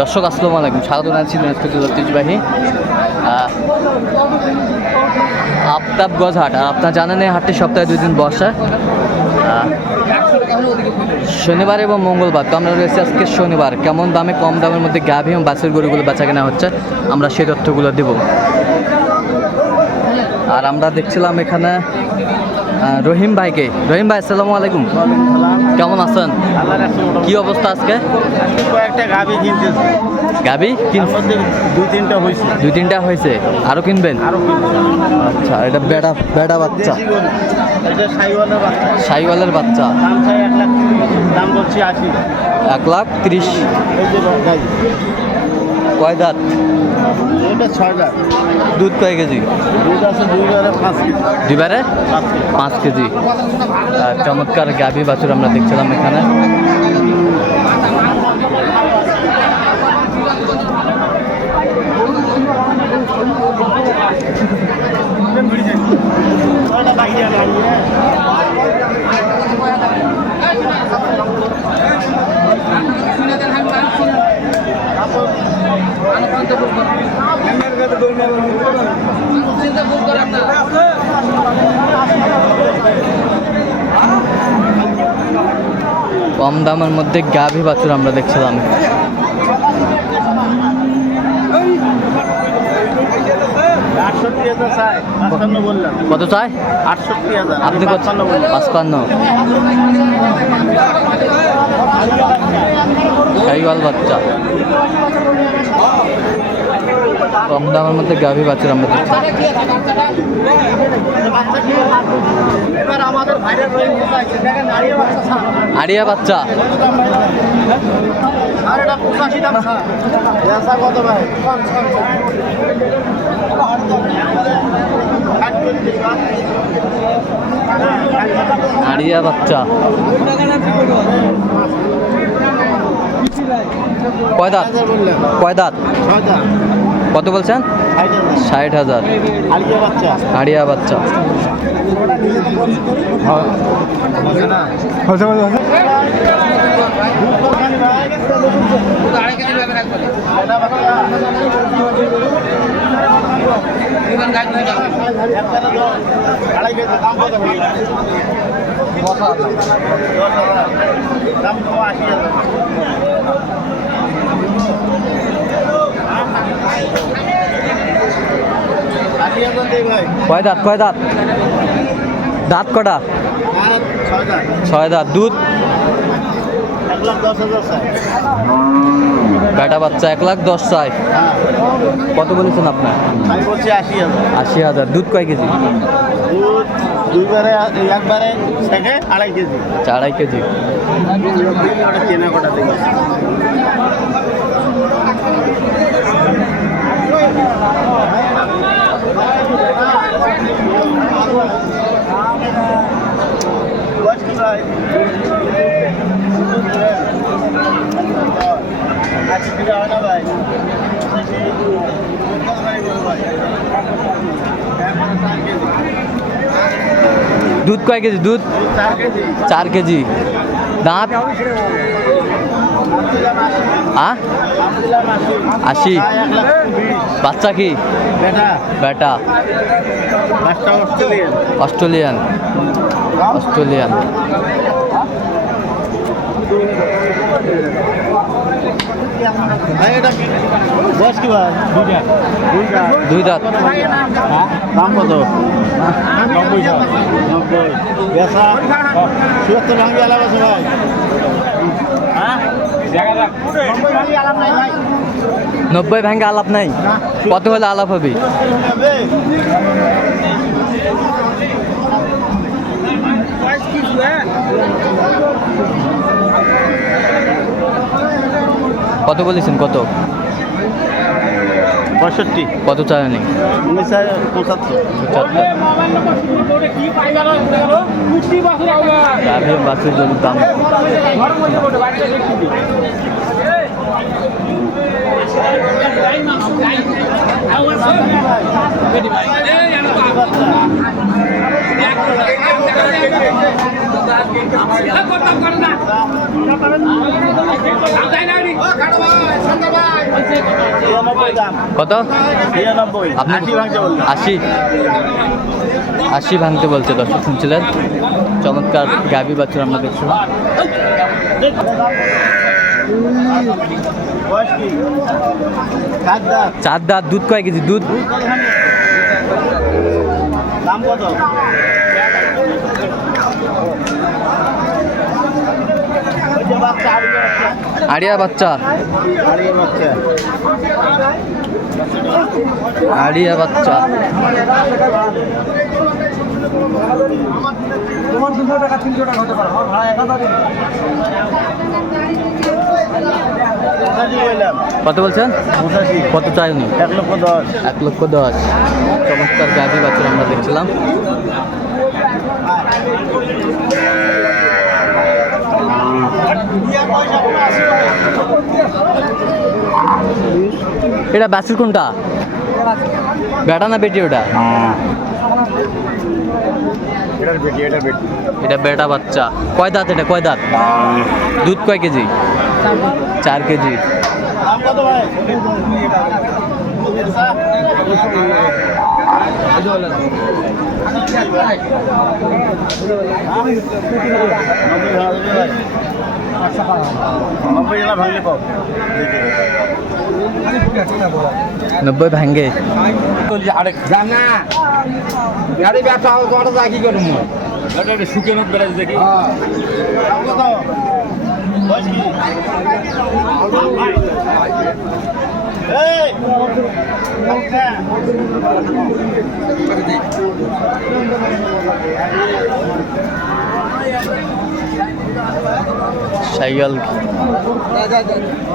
দর্শক, আসসালামু আলাইকুম। স্বাগত জানাচ্ছি দিনাজপুর ঐতিহ্যবাহী আফতাবগঞ্জ হাট। আপনারা জানেন এই হাটটি সপ্তাহে দুই দিন বসে। শনিবার এবং মঙ্গলবার, তো আমরা রয়েছি আজকে শনিবার। কেমন দামে, কম দামের মধ্যে গাভী এবং বাসের গরুগুলো বেচা কেনা হচ্ছে, আমরা সেই তথ্যগুলো দেব। আর আমরা দেখছিলাম এখানে রহিম ভাইকে। রহিম ভাই, আসসালামু আলাইকুম। কেমন আছেন? কি অবস্থা আজকে? কয়েকটা গাভি কিনতেছে গাবি? দুই তিনটা হয়েছে দুই তিনটা হয়েছে। আরও কিনবেন? আচ্ছা এটা বেড়া বেড়া বাচ্চা। সাইওয়ালের বাচ্চা। এক লাখ তিরিশ। কয় দাঁত? এটা ছয় দুধ কয় কেজি? দুধ আছে দুই পাঁচ কেজি। দুইবারে পাঁচ কেজি। পাঁচ কেজি। চমৎকার গাভী বাছুর আমরা দেখছিলাম এখানে। কম দামের মধ্যে গাভী বাছুর আমরা দেখছিলাম। কত চাই? আপনি কত? পাঁচপান্ন। বাচ্চা। কম দামের মধ্যে গাভী বাছুর আমরা স্যার। আড়িয়া বাচ্চা। আড়িয়া বাচ্চা। কয় দাঁত? কয় দাঁত। কত বলছেন ষাট হাজার আলিয়া বাচ্চা দাম কত ভাই দশ হাজার দাম তো আশি হাজার আশি হাজার দেই ভাই কয় দাঁত কয় দাঁত? দাঁত কটা? ছয় হাজার দাঁত। দুধ? বেটা বাচ্চা এক লাখ দশ চাই। হ্যাঁ। কত বলেছেন আপনার আশি হাজার। দুধ কয় কেজি? আড়াই কেজি আড়াই কেজি ওটা কেনা কটা দেখি দুধ কয় কেজি? দুধ? চার কেজি। দাঁত? আশি। বাচ্চা কি? বেটা। বেটা। অস্ট্রেলিয়ান। অস্ট্রেলিয়ান অস্ট্রেলিয়ান ভাই এটা কি বয়স কি ভাই? দুইটা। দুইটা। দুই দাঁত দাম কত? নব্বই। নব্বই। বেসা চুয়াত্তর আলাপ আছে হ্যাঁ? নব্বই নাই ভাই। নব্বই ভাঙ্গে আলাপ নাই। কত হলে আলাপ হবে? কত বলেছেন কত? পঁয়ষট্টি। কত চায় নেই পঁচাত্তর। বাছুর জমির দাম। করতাম করে না তিরানব্বই দাম কত? আপনি আশি? আশি ভাঙতে বলছে দর্শক শুনছিলেন? চমৎকার গাভী বাছুর আমরা দেখছিলাম দাম চার দাঁত দুধ কয় কেজি? দুধ? দাম কত? বাচ্চা। আড়িয়ে বাচ্চা। আড়িয়া বাচ্চা আড়িয়ে বাচ্চা আড়িয়া বাচ্চা পঁচাশি বললাম কত বলছেন? কত চাই উনি এক লক্ষ দশ। এক লক্ষ দশ। চমৎকার গাভী বাছুর আমরা দেখছিলাম। এটা বাছুর কোনটা? বেটা না বেটি ওটা? এটা বেটা বাচ্চা। কয় দাঁত এটা? কয় দাঁত? দুধ কয় কেজি? চার কেজি। নব্বই ভাঙ্গে। গাড়ি ব্যবসা যা কি করব শুকে নোট বেড়াচ্ছে দেখি কত সাইকেল।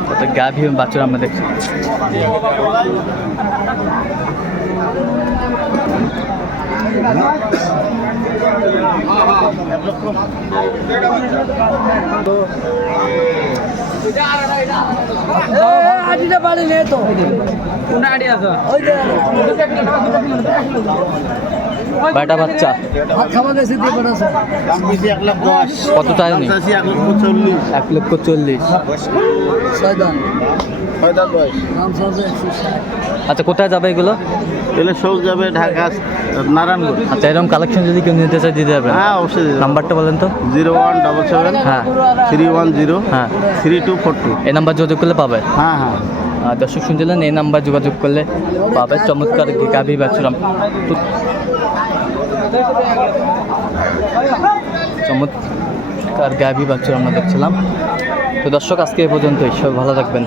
কত গাভী বাছুর আমরা দেখছি। বেটা তো কোনটা আডি আছে ওই যে কত চাই কত টাকা এক লক্ষ চল্লিশ। এক লক্ষ চল্লিশ। ছয় দাম বয়স। আচ্ছা কোথায় যাবে এগুলো? এলে সৌক যাবে ঢাকা নারায়ণগঞ্জ। আচ্ছা এরকম কালেকশন যদি কেউ নিতে চায় দিতে পারবেন হ্যাঁ অবশ্যই নাম্বারটা বলেন তো। জিরো ওয়ান ডবল সেভেন হ্যাঁ। থ্রি ওয়ান জিরো হ্যাঁ। Three two four two. এই নাম্বার যোগাযোগ করলে পাবে? হ্যাঁ হ্যাঁ। দর্শক শুনছিলেন এই নাম্বার যোগাযোগ করলে পাবে। চমৎকার গাভী বাছুরাম। চমৎকার গাভী বাছুর আমরা দেখছিলাম। তো দর্শক আজকে এ পর্যন্তই। সবাই ভালো থাকবেন।